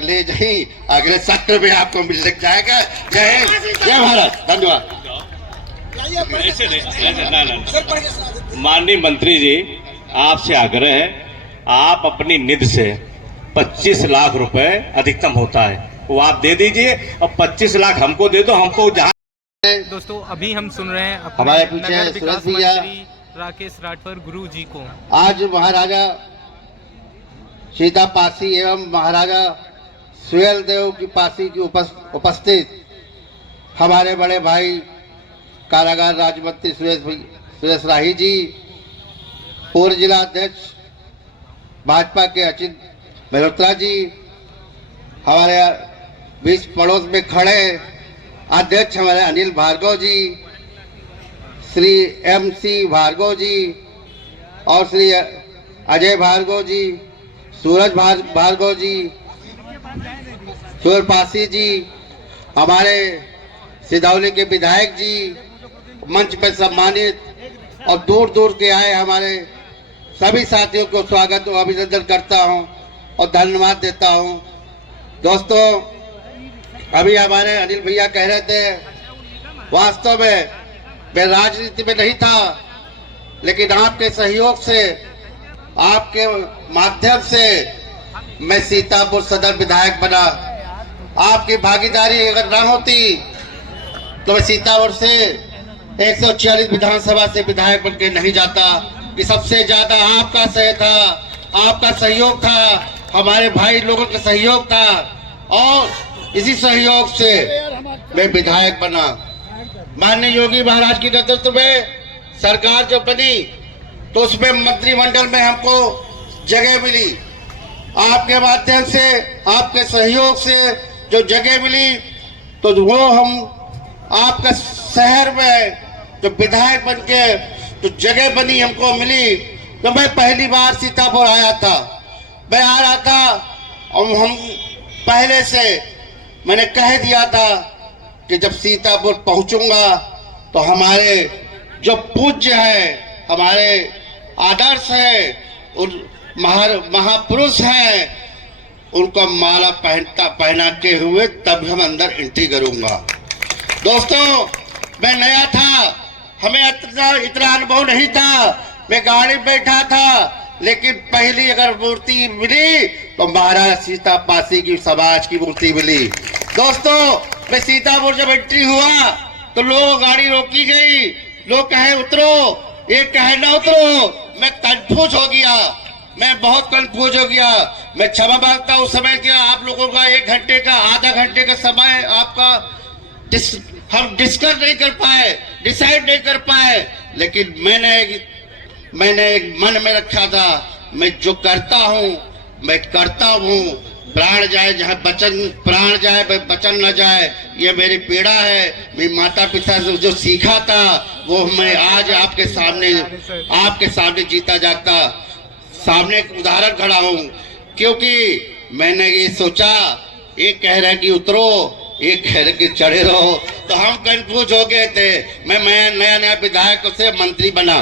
ले जाइए, अगले सत्र में आपको मिल लग जाएगा। जय हिंद, जय भारत, धन्यवाद। माननीय मंत्री जी, आपसे आग्रह है, आप अपनी निधि से 25 लाख रुपए अधिकतम होता है वो आप दे दीजिए और 25 लाख हमको दे दो। हमको जहाँ दोस्तों अभी हम सुन रहे हैं हमारे अपने पीछे नगर सुरेश विकास भैया, मंत्री राकेश राठौर गुरु जी को आज महाराजा सीता पासी एवं महाराजा सुहेल देव की पासी की उपस्थित हमारे बड़े भाई कारागार राज्य मंत्री सुरेश राही जी, पूर्व जिला अध्यक्ष भाजपा के अचित मल्होत्रा जी, हमारे बीच पड़ोस में खड़े अध्यक्ष हमारे अनिल भार्गव जी, श्री MC भार्गव जी और श्री अजय भार्गव जी, सूरज भार्गव जी, सूरपासी जी, हमारे सिधौली के विधायक जी, मंच पर सम्मानित और दूर दूर के आए हमारे सभी साथियों को स्वागत और अभिनंदन करता हूं और धन्यवाद देता हूं। दोस्तों, अभी हमारे अनिल भैया कह रहे थे, वास्तव में मैं राजनीति में नहीं था, लेकिन आपके सहयोग से, आपके माध्यम से मैं सीतापुर सदर विधायक बना। आपकी भागीदारी अगर ना होती तो मैं सीतापुर से 146 विधानसभा से विधायक बन के नहीं जाता। ये सबसे ज्यादा आपका आपका सहयोग था, हमारे भाई लोगों का सहयोग था और इसी सहयोग से मैं विधायक बना। माननीय योगी महाराज की नेतृत्व में सरकार जो बनी तो उसमें मंत्रिमंडल में हमको जगह मिली। आपके माध्यम से, आपके सहयोग से जो जगह मिली तो वो हम आपका शहर में जो विधायक बन के जो जगह बनी हमको मिली, तो मैं पहली बार सीतापुर आया था। मैं आ रहा था और हम पहले से मैंने कह दिया था कि जब सीतापुर पहुंचूंगा तो हमारे जो पूज्य है, हमारे आदर्श है, उन महापुरुष हैं, उनको माला पहना के हुए तब हम अंदर एंट्री करूंगा। दोस्तों, मैं नया था, हमें इतना अनुभव नहीं था, मैं गाड़ी में बैठा था, लेकिन पहली अगर मूर्ति मिली तो महाराजा सीता पासी की समाज की मूर्ति मिली। दोस्तों, मैं सीतापुर जब एंट्री हुआ तो लोग गाड़ी रोकी गई, लोग कहे उतरो, एक कहे ना उतरो। मैं कंफ्यूज हो गया, मैं बहुत कंफ्यूज हो गया। मैं क्षमा मांगता हूँ, समय क्या आप लोगों का 1 घंटे का, आधा घंटे का समय आपका हम डिस्कस नहीं कर पाए, डिसाइड नहीं कर पाए, लेकिन मैंने एक मन में रखा था, मैं जो करता हूँ मैं करता हूँ। प्राण जाए जहाँ वचन, प्राण जाए वचन न जाए, ये मेरी पीड़ा है। मेरे माता पिता से जो सीखा था वो मैं आज आपके सामने जीता जागता सामने एक उदाहरण खड़ा हूँ। क्योंकि मैंने ये सोचा, एक कह रहे कि उतरो, एक कह रहे कि चढ़े रहो, तो हम कंफ्यूज हो गए थे। मैं नया विधायक से मंत्री बना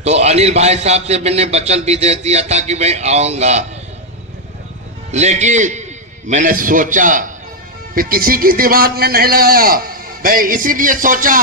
तो अनिल भाई साहब से मैंने वचन भी दे दिया था कि मैं आऊंगा, लेकिन मैंने सोचा कि किसी की दिमाग में नहीं लगाया। मैं इसीलिए सोचा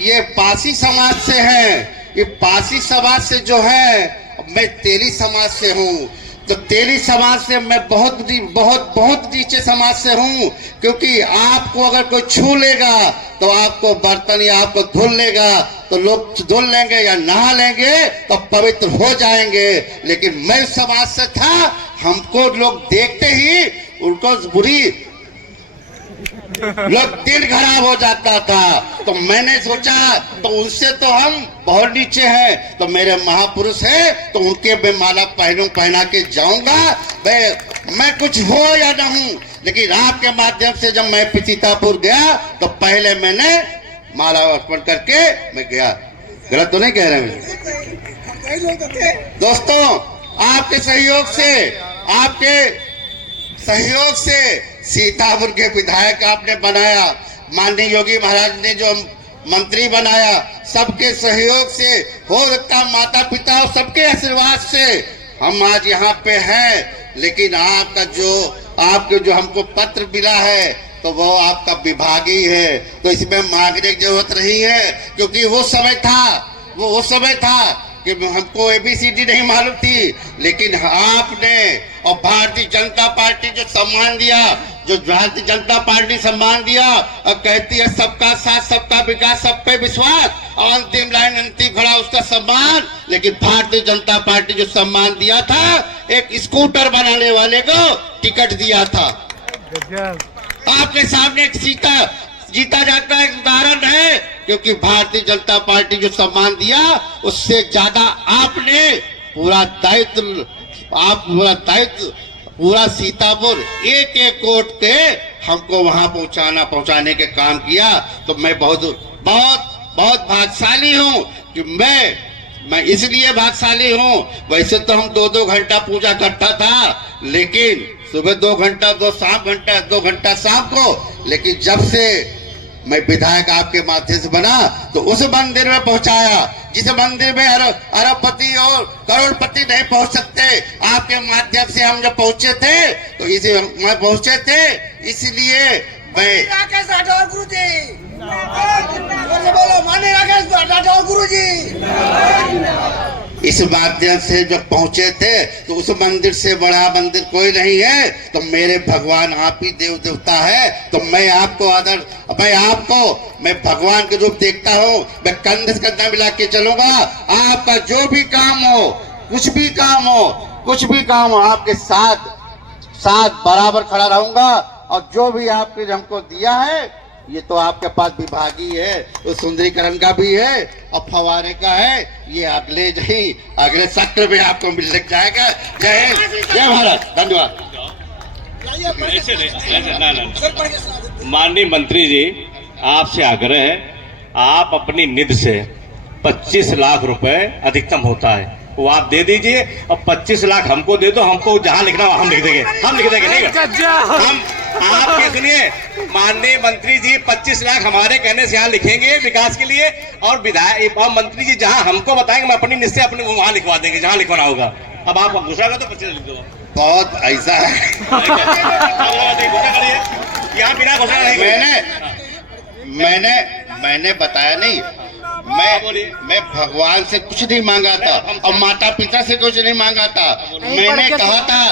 ये पासी समाज से है, ये पासी समाज से जो है, मैं तेली समाज से हूँ, तो तेली समाज से मैं बहुत नीचे समाज से हूँ। क्योंकि आपको अगर कोई छू लेगा तो आपको बर्तन या आपको धुल लेगा तो लोग धुल लेंगे या नहा लेंगे तो पवित्र हो जाएंगे। लेकिन मैं समाज से था, हमको लोग देखते ही उनको बुरी लोग दिल खराब हो जाता था। तो मैंने सोचा तो उनसे तो हम बहुत नीचे हैं, तो मेरे महापुरुष हैं तो उनके मैं माला पहना के जाऊंगा। मैं कुछ हो या ना हूं, लेकिन आपके माध्यम से जब मैं सीतापुर गया तो पहले मैंने माला अर्पण करके मैं गया। गलत तो नहीं कह रहे हैं दोस्तों? आपके सहयोग से सीतापुर के विधायक आपने बनाया, माननीय योगी महाराज ने जो मंत्री बनाया, सबके सहयोग से हो सकता, माता पिता और सबके आशीर्वाद से हम आज यहाँ पे हैं। लेकिन आपके जो हमको पत्र मिला है तो वो आपका विभागीय है, तो इसमें मांगने की जरूरत नहीं है, क्योंकि वो समय था कि हमको एबीसीडी नहीं मालूम थी, लेकिन आपने और भारतीय जनता पार्टी जो सम्मान दिया, जो भारतीय जनता पार्टी सम्मान दिया और कहती है सबका साथ, सबका विकास, सब पे विश्वास, और अंतिम लाइन अंतिम खड़ा उसका सम्मान। लेकिन भारतीय जनता पार्टी जो सम्मान दिया था, एक स्कूटर बनाने वाले को टिकट दिया था। आपके सामने एक जीता जाता एक उदाहरण है, क्योंकि भारतीय जनता पार्टी जो सम्मान दिया उससे ज्यादा आपने पूरा दायित्व पूरा सीतापुर एक एक वोट के हमको वहां पहुंचाने के काम किया। तो मैं बहुत भाग्यशाली हूं कि मैं इसलिए भाग्यशाली हूं। वैसे तो हम 2-2 घंटा पूजा करता था, लेकिन सुबह 2 घंटा, 2 घंटा शाम को, लेकिन जब से मैं विधायक आपके माध्यम से बना तो उस मंदिर में पहुंचाया जिस मंदिर में अरबपति और करोड़पति नहीं पहुंच सकते। आपके माध्यम से हम जब पहुंचे थे तो इसलिए मैं राकेश राठौर गुरु जी बोलो, माननीय राकेश राठौर गुरु जी इस माध्यम से जब पहुंचे थे तो उस मंदिर से बड़ा मंदिर कोई नहीं है। तो मेरे भगवान आप ही देव देवता है, तो मैं भगवान के रूप देखता हूँ। मैं कंधे से कंधा मिला के चलूंगा। आपका जो भी काम हो, कुछ भी काम हो आपके साथ बराबर खड़ा रहूंगा। और जो भी आपने हमको दिया है, ये तो आपके पास विभागीय है, तो सुंदरीकरण का भी है और फवारे का है। ये अगले सत्र में आपको मिल लग जाएगा। जय हिंद, जय भारत, धन्यवाद। माननीय मंत्री जी, आपसे आग्रह है, आप अपनी निधि से 25 लाख रुपए अधिकतम होता है वो आप दे दीजिए, और 25 लाख हमको दे दो। हमको जहां लिखना हो हम लिख देंगे नहीं हम आपके सुनिए माननीय मंत्री जी, 25 लाख हमारे कहने से यहाँ लिखेंगे विकास के लिए, और विधायक और मंत्री जी जहाँ हमको बताएंगे मैं अपनी निश्चय अपने वहां लिखवा देंगे जहाँ लिखवाना होगा। अब आप गुस्सा कर तो 25 लिख दो। बहुत ऐसा है यहाँ बिना घोषणा नहीं। मैंने बताया नहीं, मैं भगवान से कुछ नहीं मांगा था और माता पिता से कुछ नहीं मांगा था। मैंने कहा था,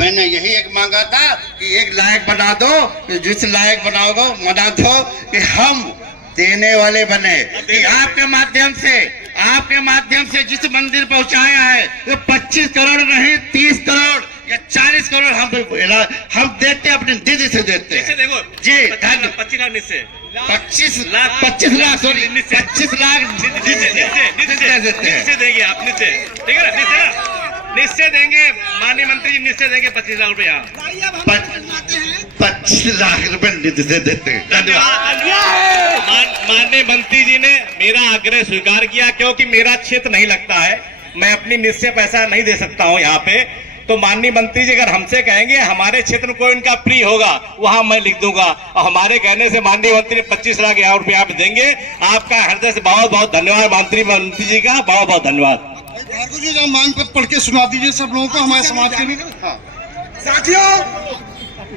मैंने यही एक मांगा था कि एक लायक बना दो, जिस लायक बनाओगे बना दो कि हम देने वाले बने। कि आपके माध्यम से जिस मंदिर पहुंचाया है वो 25 करोड़ नहीं 30 करोड़ या 40 करोड़ हम देते अपने निधि से देते हैं। देखो जी 25 लाख निधि से 25 लाख सॉरी 25 लाख निश्चय देंगे आप, निश्चय ठीक है ना, निश्चय देंगे माननीय मंत्री जी, निश्चय देंगे 25 लाख रुपए। यहाँ 25 लाख रुपए निधि से देते हैं। माननीय मंत्री जी ने मेरा आग्रह स्वीकार किया, क्योंकि मेरा क्षेत्र नहीं लगता है, मैं अपनी निश्चय पैसा नहीं दे सकता हूँ यहाँ पे। तो माननीय मंत्री जी अगर हमसे कहेंगे हमारे क्षेत्र में कोई उनका प्री होगा वहां मैं लिख दूंगा, और हमारे कहने से माननीय मंत्री 25 लाख रुपए आप देंगे। आपका हृदय से बहुत बहुत धन्यवाद मंत्री जी का, बहुत बहुत धन्यवाद। भार्गव जी मांग पत्र पढ़ के सुना दीजिए सब लोगों को, हमारे समाज के लिए। साथियों,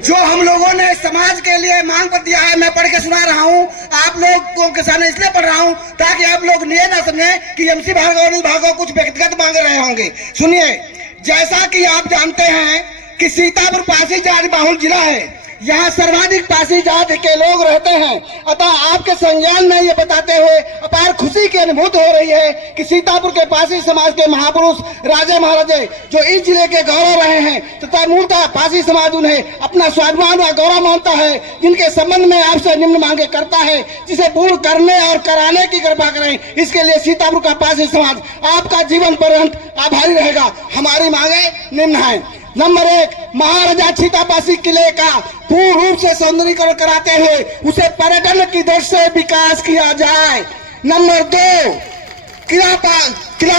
जो हम लोगों ने समाज के लिए मांग पत्र दिया है मैं पढ़ के सुना रहा हूँ। आप लोगों के सामने इसलिए पढ़ रहा हूँ ताकि आप लोग ये ना समझे कि एमसी भार्गव कुछ व्यक्तिगत मांग रहे होंगे। सुनिए, जैसा कि आप जानते हैं कि सीतापुर पासी जाति बाहुल जिला है, यहाँ सर्वाधिक पासी जाति के लोग रहते हैं। अतः आपके संज्ञान में ये बताते हुए अपार खुशी की अनुभूति हो रही है कि सीतापुर के पासी समाज के महापुरुष राजा महाराजे जो इस जिले के गौरव रहे हैं तथा मूलतः पासी समाज उन्हें अपना स्वाभिमान व गौरव मानता है, जिनके संबंध में आपसे निम्न मांगे करता है, जिसे पूर्ण करने और कराने की कृपा करें। इसके लिए सीतापुर का पासी समाज आपका जीवन पर्यंत आभारी रहेगा। हमारी मांगे निम्न है। नंबर 1, महाराजा छितापासी किले का पूर्ण रूप से सौंदर्यीकरण कराते हुए उसे पर्यटन की दृष्टि से विकास किया जाए। नंबर 2, किला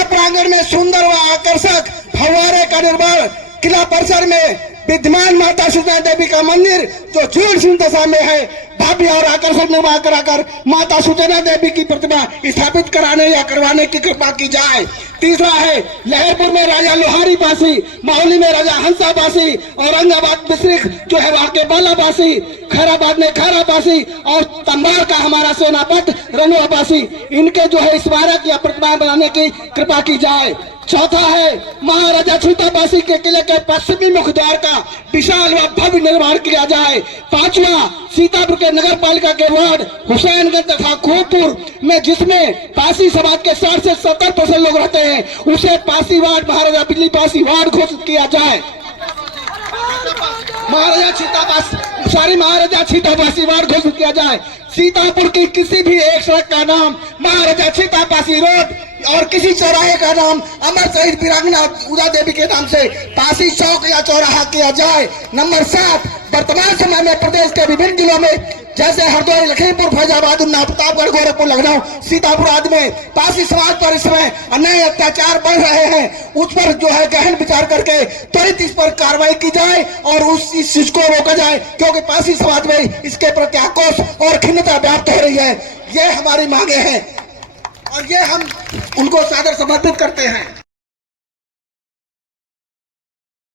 प्रांगण में सुंदर व आकर्षक फव्वारे का निर्माण, किला परिसर में विद्यमान माता सुधा देवी का मंदिर जो जीर्ण दशा में है, भव्य और आकर्षक निर्माण कराकर माता सुचना देवी की प्रतिमा स्थापित कराने या करवाने की कृपा की जाए। तीसरा है लहरपुर में राजा लोहारी बासी, माहौली में राजा हंसा बासी, औरंगाबाद डिस्ट्रिक्ट जो है वहाँ के बाला बासी, खैराबाद में खैरा बासी और तंबार का हमारा सेनापति रनुआ बासी, इनके जो है स्मारक या प्रतिमा बनाने की कृपा की जाए। चौथा है महाराजा छीताबासी के किले के पश्चिमी मुख्य द्वार का विशाल व भव्य निर्माण किया जाए। पांचवा सीतापुर के नगर पालिका के वार्ड हुसैनगंज तथा खूबपुर में जिसमें पासी समाज के 60 से 70% लोग रहते हैं, उसे पासी वार्ड महाराजा बिजली पासी वार्ड घोषित किया जाए। महाराजा छीताबासी वार्ड घोषित किया जाए। सीतापुर की किसी भी एक सड़क का नाम महाराजा छीताबासी रोड और किसी चौराहे का नाम अमर शहीद वीरांगना उदा देवी के नाम से पासी चौक या चौराहा किया जाए। नंबर 7, वर्तमान समय में प्रदेश के विभिन्न जिलों में जैसे हरदोई, लखीमपुर, फैजाबाद, उन्नाव, प्रतापगढ़, गोरखपुर, लखनऊ, सीतापुर आदि में पासी समाज पर इस समय अन्याय अत्याचार बढ़ रहे हैं, उस पर जो है गहन विचार करके त्वरित इस पर कार्रवाई की जाए और इस चीज को रोका जाए, क्योंकि पासी समाज में इसके प्रति आक्रोश और खिन्नता व्याप्त हो रही है। ये हमारी मांगे हैं और ये हम उनको सादर समर्पित करते हैं।